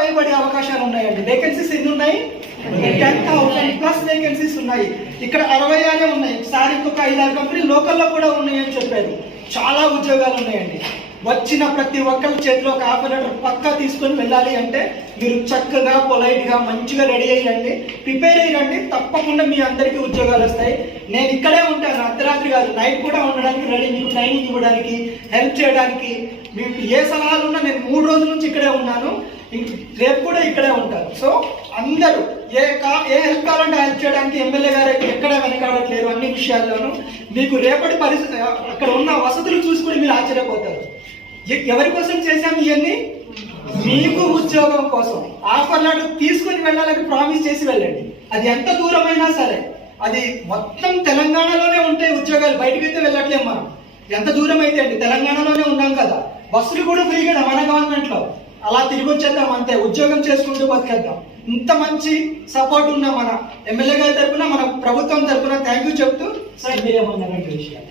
పైబడే అవకాశాలు ఉన్నాయండి. వేకెన్సీస్ ఎన్ని ఉన్నాయి? 10,000+ వేకెన్సీస్ ఉన్నాయి. ఇక్కడ 66 ఉన్నాయి. సార్ ఇంకొక 5-6 కంపెనీ లోకల్లో కూడా ఉన్నాయని చెప్పారు. చాలా ఉద్యోగాలు ఉన్నాయండి. వచ్చిన ప్రతి ఒక్కరి చేతిలో ఒక ఆఫర్ లెటర్ పక్కా తీసుకొని వెళ్ళాలి అంటే మీరు చక్కగా పొలైట్గా మంచిగా రెడీ అయ్యండి, ప్రిపేర్ అయ్యండి. తప్పకుండా మీ అందరికీ ఉద్యోగాలు వస్తాయి. నేను ఇక్కడే ఉంటాను, అర్ధరాత్రి కాదు, నైట్ కూడా ఉండడానికి రెడీ, మీకు ట్రైనింగ్ ఇవ్వడానికి, హెల్ప్ చేయడానికి. మీకు ఏ సలహాలు ఉన్నా నేను 3 రోజుల నుంచి ఇక్కడే ఉన్నాను, రేపు కూడా ఇక్కడే ఉంటాను. సో అందరూ ఏ హెల్ప్ కావాలంటే హెల్ప్ చేయడానికి ఎమ్మెల్యే గారు ఎక్కడ వెనకాడట్లేరు అన్ని విషయాల్లోనూ. మీకు రేపటి పరిస్థితి అక్కడ ఉన్న వసతులు చూసుకుని మీరు ఆశ్చర్యపోతారు. ఎవరి కోసం చేశాము ఇవన్నీ? మీకు ఉద్యోగం కోసం. ఆఫర్ లెటర్ తీసుకుని వెళ్ళాలని ప్రామిస్ చేసి వెళ్ళండి. అది ఎంత దూరమైనా సరే, అది మొత్తం తెలంగాణలోనే ఉంటాయి ఉద్యోగాలు, బయటకైతే వెళ్ళట్లేము మనం. ఎంత దూరం అయితే అండి, తెలంగాణలోనే ఉన్నాం కదా, బస్సులు కూడా ఫ్రీగా మన గవర్నమెంట్ లో. అలా తిరిగి వచ్చేద్దాం అంతే, ఉద్యోగం చేసుకుంటూ బతికేద్దాం. ఇంత మంచి సపోర్ట్ ఉన్న మన ఎమ్మెల్యే గారి తరఫున, మన ప్రభుత్వం తరఫున థ్యాంక్ యూ చెప్తూ, సార్ మీరేమన్నారంటే విషయాలు